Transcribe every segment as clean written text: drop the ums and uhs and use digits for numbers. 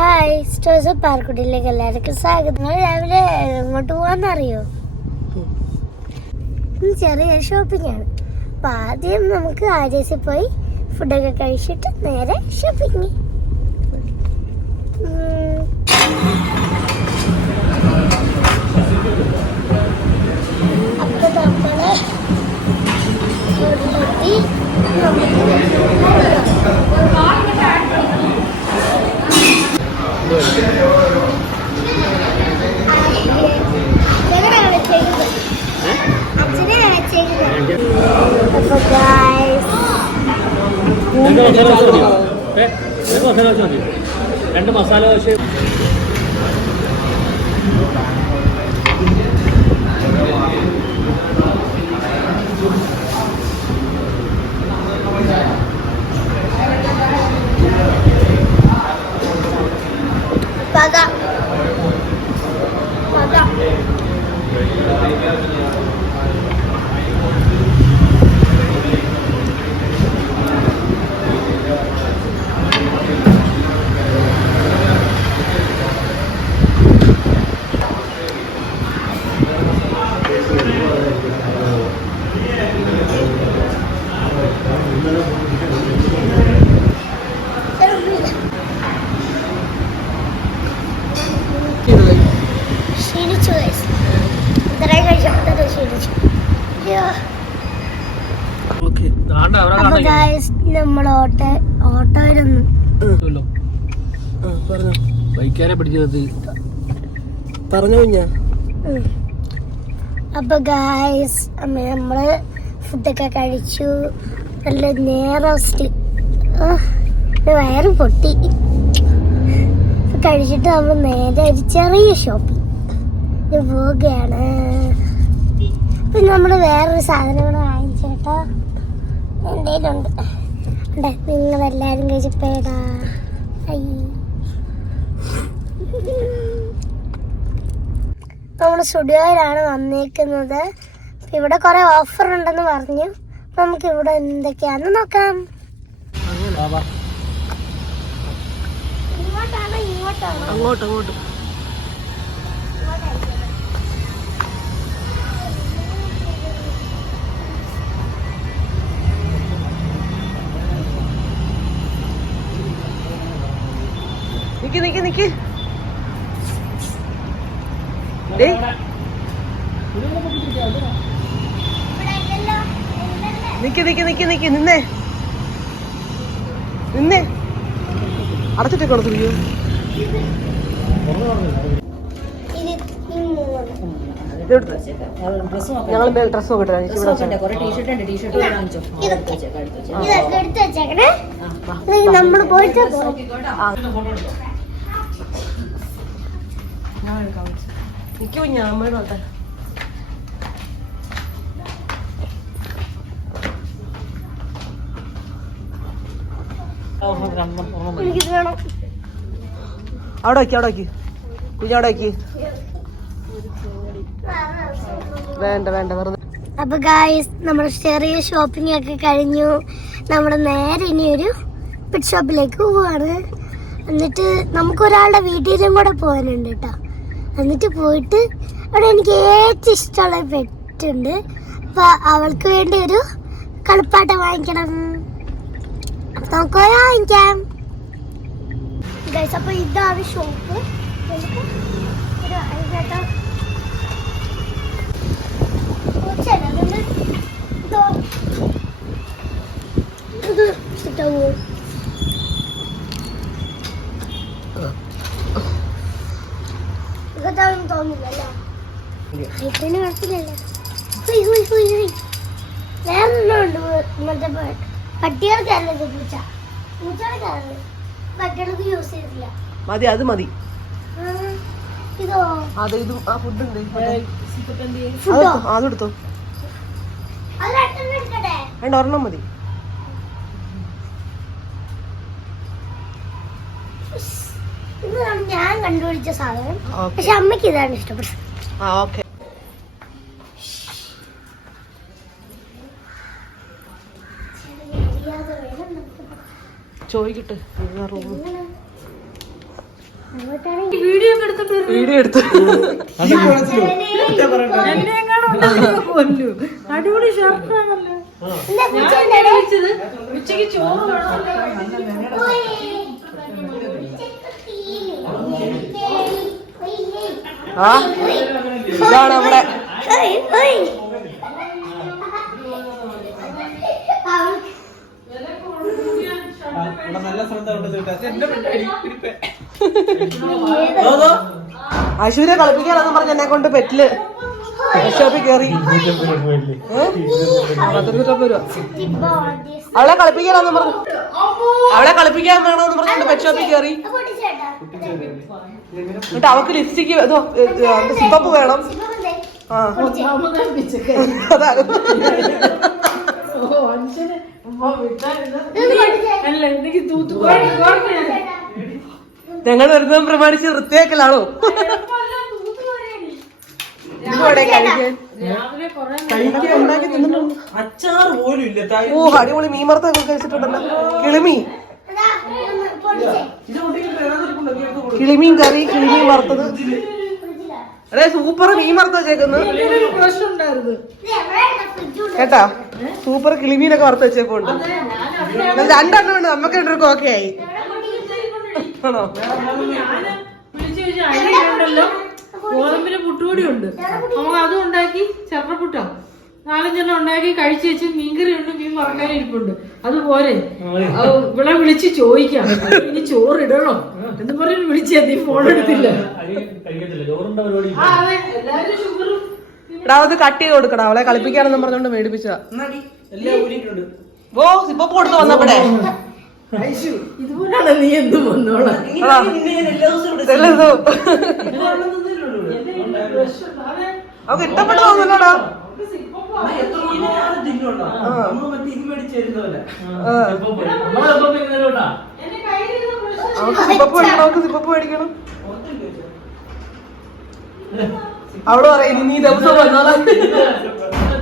Hi, stores പാർക്കുട്ടിയിലേക്ക് എല്ലാവർക്കും സ്വാഗതം. രാവിലെ എങ്ങോട്ട് പോവാന്നറിയോ? ചെറിയ ഷോപ്പിംഗ് ആണ്. അപ്പൊ ആദ്യം നമുക്ക് ആര്യസിൽ പോയി ഫുഡൊക്കെ കഴിച്ചിട്ട് നേരെ ഷോപ്പിംഗ്. അപ്പൊ നമ്മള് രണ്ട് മസാല ദോശ. നമ്മൾ ഓട്ടോയിലൊന്നും ബൈക്കാരെ പിടിച്ചത് പറഞ്ഞു കുഞ്ഞാ. അപ്പൊ ഗായ്സ് നമ്മള് ഫുഡൊക്കെ കഴിച്ചു. നല്ല നേറോസ്റ്റ്, വയറ് പൊട്ടി. കഴിച്ചിട്ട് നമ്മൾ നേരെ ഒരു ചെറിയ ഷോപ്പിൽ പോവുകയാണ്. പിന്നെ നമ്മള് വേറൊരു സാധനം കൂടെ വാങ്ങിച്ചേട്ടാ. എന്തേലുണ്ട് നിങ്ങളെല്ലാരും കഴിച്ചപ്പേടാ. നമ്മള് സ്റ്റുഡിയോയിലാണ് വന്നേക്കുന്നത്. ഇവിടെ കുറെ ഓഫർ ഉണ്ടെന്ന് പറഞ്ഞു. നമുക്ക് ഇവിടെ എന്തൊക്കെയാന്ന് നോക്കാം. ഇങ്ങോട്ടാണോ അങ്ങോട്ട് നിക്ക് നിക്ക് നിന്നേ അടച്ചിട്ടേ കൊടുത്തു. ഞങ്ങൾ ഡ്രസ് നോക്കട്ടെ. നമ്മൾ പോയിട്ട് അവിടെ വെക്കി കുഞ്ഞവിടെ വെക്കി. വേണ്ട വെറുതെ. അപ്പൊ ഗായ്സ് നമ്മുടെ ചെറിയ ഷോപ്പിംഗ് ഒക്കെ കഴിഞ്ഞു. നമ്മൾ നേരെ ഇനി ഒരു പെറ്റ് ഷോപ്പിലേക്ക് പോവാണ്. എന്നിട്ട് നമുക്കൊരാളുടെ വീട്ടിലും കൂടെ പോകാനുണ്ട് കേട്ടോ. എന്നിട്ട് പോയിട്ട് അവിടെ എനിക്ക് ഏറ്റവും ഇഷ്ടമുള്ള പെറ്റ് ഉണ്ട്. അപ്പൊ അവൾക്ക് വേണ്ടി ഒരു കളിപ്പാട്ടം വാങ്ങിക്കണം. നമുക്ക് വാങ്ങിക്കാം ഗൈസ്. അപ്പൊ ഇതാണ് ഷോപ്പ്. തോന്നില്ലല്ലോ. വേറൊന്നുണ്ട്. മറ്റേ പട്ടികൾക്കല്ല പൂച്ച. പൂച്ചകൾക്കല്ല, പട്ടികൾക്ക് യൂസ് ചെയ്തില്ല. മതി അത് മതി. ഇതോ ഇത് ആ ഫുഡ് ഉണ്ട്. അതെടുത്തോ. വേണ്ട ഒരെണ്ണം മതി. ഞാൻ കണ്ടുപിടിച്ച സാധനം. പക്ഷെ അമ്മയ്ക്ക് ഇതാണ് ഇഷ്ടപ്പെട്ടത്. ചോദിക്കട്ടെ. വീഡിയോ ഒക്കെ എടുത്തിട്ട് വീഡിയോ എടുത്തു അടിപൊളി ഷർട്ടാണല്ലോ. ഉച്ചക്ക് ചോറ് ആ ഇതാണ് നമ്മുടെ ഐശ്വര്യ കളിപ്പിക്കാനെന്നും പറഞ്ഞ എന്നെ കൊണ്ട് പെറ്റില് ഷോപ്പിൽ കയറി 150 രൂപ. അവളെ കളിപ്പിക്കാനെന്നും പറഞ്ഞു കളിപ്പിക്കാൻ വേണമെന്ന് പറഞ്ഞിട്ട് പെറ്റ് ഷോപ്പിൽ കയറി. എന്നിട്ട് അവക്ക് ലിപ്സ്റ്റിക്ക് സിപ്പപ്പ് വേണം. അതാണ് ഞങ്ങൾ വരുന്നതും പ്രമാണിച്ച് വൃത്തിയാക്കലാണോ? അച്ചാർ പോലും ഇല്ല. ഓ അടിപൊളി മീൻ വറുത്തൊക്കെ കഴിച്ചിട്ടുണ്ടല്ലോ. കിളിമീൻ കറി, കിളിമീൻ വറുത്തത്. അതെ സൂപ്പർ മീൻ വറുത്ത വെച്ചേക്കുന്നത് കേട്ടാ. സൂപ്പർ കിളിമീനൊക്കെ വറുത്ത് വെച്ചേക്കുണ്ട്. 2 എണ്ണം ഉണ്ട്. നമുക്ക് 2 പേർക്കും ഓക്കെ ആയി. ആണോ? ഗോതമ്പിന് പുട്ടുപൊടി ഉണ്ട്, നമുക്ക് അതും ഉണ്ടാക്കി ചപ്പപ്പുട്ടോ 4-5 ഉണ്ടാക്കി കഴിച്ചു വെച്ച് മീൻകറി ഉണ്ട്, മീൻ വറക്കാനും ഇരിപ്പുണ്ട്. അതുപോലെ ഇവിടെ വിളിച്ച് ചോദിക്കാം ഇനി ചോറ് ഇടണോ എന്ന് പറഞ്ഞ് വിളിച്ചാ നീ ഫോൺ എടുത്തില്ല. എല്ലാരും ഷുഗറും എടാ അത് കട്ട് ചെയ്ത് കൊടുക്കണം. അവളെ കളിപ്പിക്കാനെന്നും പറഞ്ഞോണ്ട് മേടിപ്പിച്ചാ. ഓ ഇപ്പൊ കൊടുത്തു വന്നപ്പോഴേ ഇതുപോലാണ് നീ എന്തും വന്നോളാം. അവക്ക് ഇഷ്ടപ്പെട്ടു തോന്നുന്നല്ലോടാ. അവക്ക് സിപ്പപ്പ് മേടിക്കണം. അവക്ക് സിപ്പപ്പ് മേടിക്കണം. അവള് പറയും നീ ദിവസം വന്നോളാം.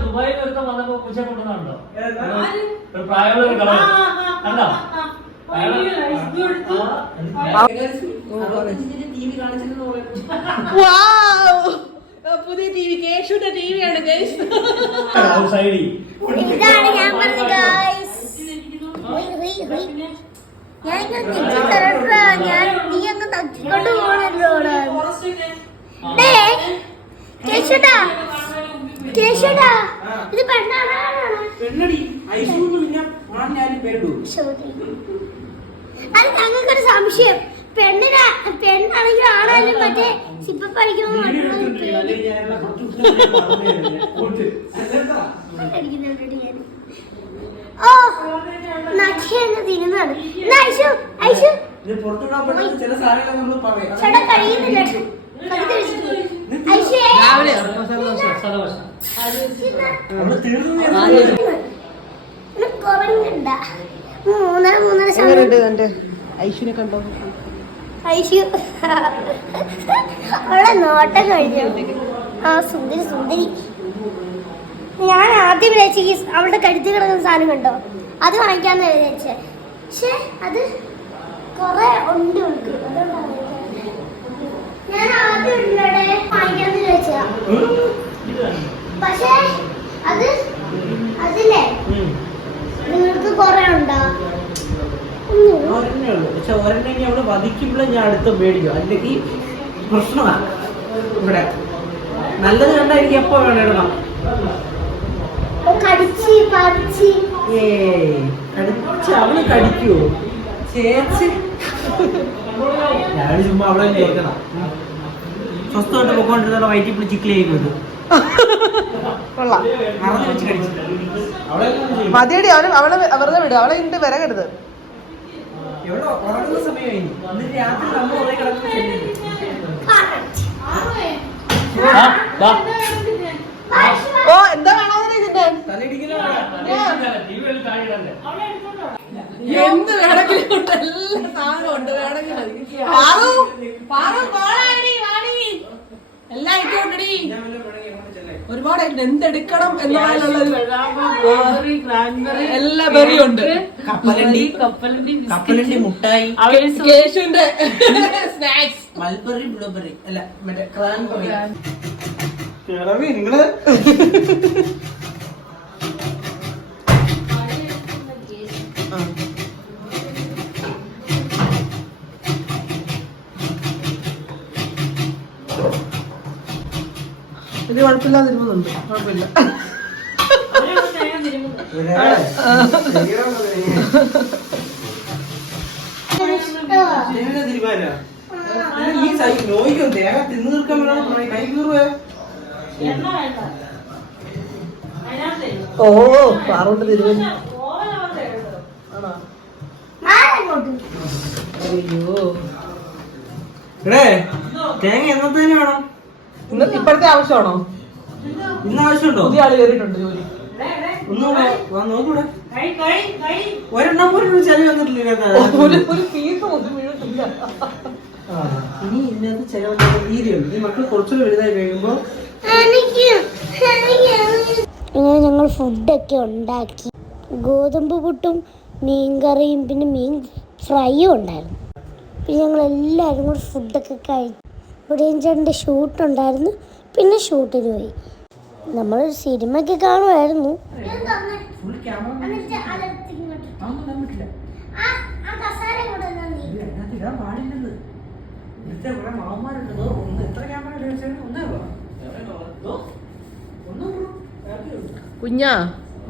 ദുബായിൽ ഒരുത്തം വന്നപ്പോ പൂച്ച കൊണ്ടുവന്നുണ്ടോ? പ്രായമുള്ള പുതിയ ടിവി കേശുന്റെ ടിവിയാണ് ഗൈസ്. ഇതാണ് ഞാൻ പറഞ്ഞ ഗൈസ്. ഞാൻ നീ അങ്ങ് തട്ടിക്കൊണ്ട് പോകണല്ലോ. കേശുട്ടാ കേശുട്ടാ ഇത് പെണ്ണാണ്. അത് ഞങ്ങൾക്കൊരു സംശയം. പെണ്ണാണെങ്കിലും ആണായാലും മറ്റേ സിപ്പപ്പ് അടിക്കുമ്പോൾ ഓ നഖയെന്ന് തിരുന്നാണ്. ചേട്ടാ കഴിയുന്നില്ല. കുറഞ്ഞുണ്ട 3.5 ഐശ്വര്യ കണ്ടോ? അവളെ നോട്ടം കഴിഞ്ഞു. ആ സുന്ദരി സുന്ദരി. ഞാൻ ആദ്യം വിചാരിച്ച അവളുടെ കഴുത്തിൽ കിടക്കുന്ന സാധനം കണ്ടോ, അത് വാങ്ങിക്കാന്ന് വിചാരിച്ചേ. പക്ഷെ അത് കൊറേ ഉണ്ട്. ഞാൻ ആദ്യം വാങ്ങിക്കാന്ന് വിചാരിച്ചതാ. പക്ഷെ അതില്ലേ നിങ്ങൾക്ക് കൊറേ ഉണ്ടോ? പക്ഷെ ഒരെണ്ണെങ്കിൽ അവിടെ വധിക്കുമ്പോഴേ ഞാൻ അടുത്ത് മേടിക്കും, അല്ലെങ്കിൽ പ്രശ്നമാണ്. ഇവിടെ നല്ലത് കണ്ടാ എനിക്ക് എപ്പോ വേണം ഇടണം. അവള് കടിക്കുവോ ചേച്ചി? ഞാൻ ചുമ്മാ അവളെ കേൾക്കണം. സ്വസ്ഥമായിട്ട് പൊക്കോണ്ടിരുന്ന വയറ്റി പിടിച്ച് ചിക്കിലി ആയിക്കോട്ട് വെച്ച് കടിച്ചു. മതിയടി അവളെ വെറുതെ വിടും. അവളെ ഇണ്ട് വിറകരുത്. എവിടെ ഉറങ്ങുന്ന സമയമായി. എന്നിട്ട് രാത്രി നമ്മൾ കുറെ കിടക്കുന്ന ഓ എന്താ വേണമെന്ന് ഇതിന്റെ എന്ത് വേണമെങ്കിലും ഉണ്ട്. എല്ലാ സാധനവും ഉണ്ട്. വേണമെങ്കിൽ എല്ലാം ആയിക്കോട്ടെടി. ഒരുപാടായിട്ട് എന്തെടുക്കണം എന്നുള്ളതിലുള്ളൊരു എല്ലാ ബെറിയും ഉണ്ട്. കപ്പലണ്ടി മുട്ടായി, കേശുവിന്റെ സ്നാക്സ്, മൽബറി, ബ്ലൂബെറി അല്ല മറ്റേ ക്രാൻബെറി. നിങ്ങള് ഇത് കുഴപ്പമില്ലാതിരുന്നുണ്ട്. കുഴപ്പമില്ല. ഈ നോയിക്കോ തേങ്ങ തിന്നു തീർക്കാൻ കൈ കീറുവേ. ഓ പാറുണ്ട് തിരുവല്ല. അയ്യോ എടേ തേങ്ങ എന്നത്തേന് വേണം? ഇന്നത്തെ ഇപ്പോഴത്തെ ആവശ്യമാണോ? ഇന്ന് ആവശ്യമുണ്ടോ? പുതിയ ആള് കയറിയിട്ടുണ്ട് ജോലി. ഒന്നും നോക്കൂടെ? ഒരെണ്ണം പോലും ചെലവ് വന്നിട്ടില്ല. ഒരു പീസ് ഒന്നും വീണിട്ടില്ല. ഇനി ഇതിനകത്ത് ചെലവ് രീതിയുണ്ട്. ഈ മക്കൾ കുറച്ചുകൂടെ വലുതായി കഴിയുമ്പോ അങ്ങനെ ഞങ്ങൾ ഫുഡൊക്കെ ഉണ്ടാക്കി. ഗോതമ്പ് പുട്ടും മീൻകറിയും പിന്നെ മീൻ ഫ്രൈയും ഉണ്ടായിരുന്നു. പിന്നെ ഞങ്ങൾ എല്ലാവരും കൂടി ഫുഡൊക്കെ കഴിച്ചു. ഉടയൻചേട്ടൻ്റെ ഷൂട്ടുണ്ടായിരുന്നു. പിന്നെ ഷൂട്ടിന് പോയി. നമ്മളൊരു സിനിമയൊക്കെ കാണുമായിരുന്നു. കുഞ്ഞാ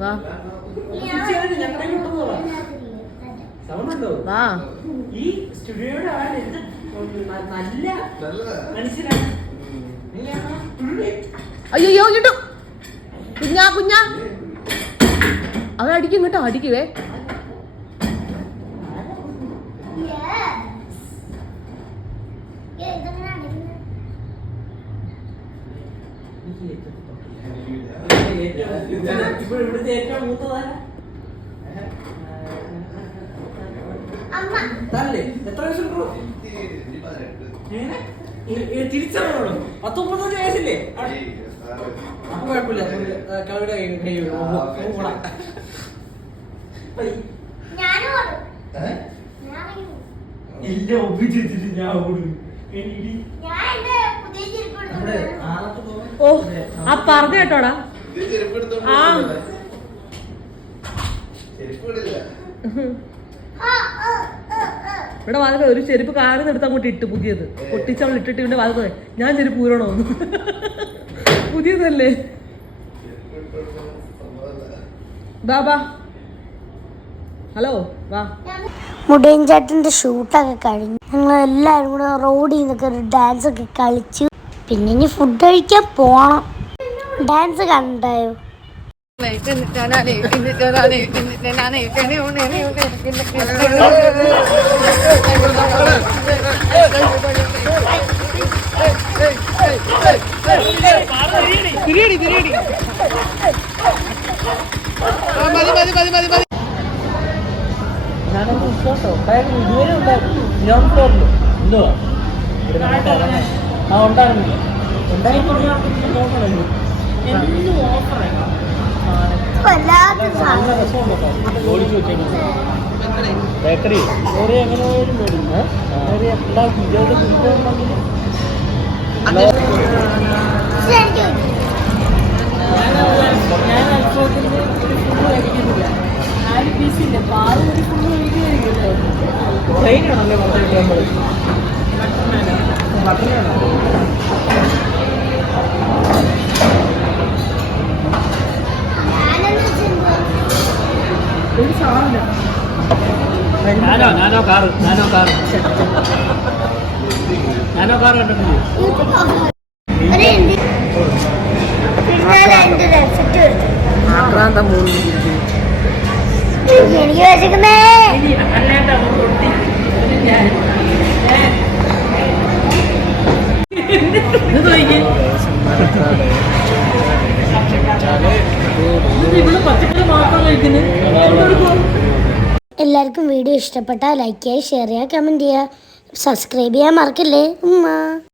വാ വാ. ഈ സ്റ്റുഡിയോയുടെ നല്ല മനുഷ്യരാണ്. അയ്യോ കിട്ടും. കുഞ്ഞാ കുഞ്ഞാ അത് അടിക്കും കേട്ടോ. അടിക്കുവേ. ഇവിടുത്തെ ഏറ്റവും മൂത്തതാണ്. എത്ര വയസ്സുണ്ടോ? തിരിച്ചറിയണോ? 19 വയസ്സില്ലേ? അപ്പൊ കുഴപ്പമില്ല. കവിയുടെ എല്ലാം ഒപ്പിച്ചിട്ട് ഞാൻ ഓടും. ഓ ആ പറഞ്ഞ കേട്ടോടാ. ആ ഇവിടെ വാതിൽ ഒരു ചെരുപ്പ് കാറിൽ നിന്ന് എടുത്ത് അങ്ങോട്ട് ഇട്ട് പുതിയത് പൊട്ടിച്ചവൾ ഇട്ടിട്ട് ഇവിടെ വാതിൽ ഞാൻ ചെരുപ്പ് ഊരണോന്ന്. പുതിയതല്ലേ. ബാ ഹലോ വാ. മുടിയൻചേട്ടൻ്റെ ഷൂട്ടൊക്കെ കഴിഞ്ഞു. ഞങ്ങൾ എല്ലാവരും കൂടെ റോഡിൽ നിന്നൊക്കെ ഒരു ഡാൻസൊക്കെ കളിച്ചു. പിന്നെ ഇനി ഫുഡ് കഴിക്കാൻ പോണം. ഡാൻസ് കണ്ടായോ? ഞാനൊന്ന് വിശ്വാസോ ഇതുവരെ ഉണ്ടായിരുന്നു. ഗ്രൗണ്ട് ഫ്ലോറിൽ എന്തുവാ ഉണ്ടായിരുന്നില്ല. ബേക്കറി ഒരു എങ്ങനെയും മേടിക്കും. ഉണ്ടാക്കി ഞാൻ അൽഫോത്തിന് ഒരു ഫുള്ള് കഴിക്കുന്നില്ല. 4 പീസില്ല. പാല് ഒരു ഫുള്ള് കഴിക്കുമായിരിക്കും. ട്രെയിനാണല്ലേ മൊത്തം നമ്മൾ മട്ടനാണോ? ഒരു സാധനം ഞാനോ കാറ് കണ്ടിട്ടില്ലേ? ആക്രാന്തം മൂന്ന് എനിക്ക് വിശക്കുന്നേ. എല്ലാവർക്കും വീഡിയോ ഇഷ്ടപ്പെട്ടാൽ ലൈക്ക് ചെയ്യുക, ഷെയർ ചെയ്യുക, കമൻറ്റ് ചെയ്യുക, സബ്സ്ക്രൈബ് ചെയ്യാൻ മറക്കല്ലേ ഉമ്മ.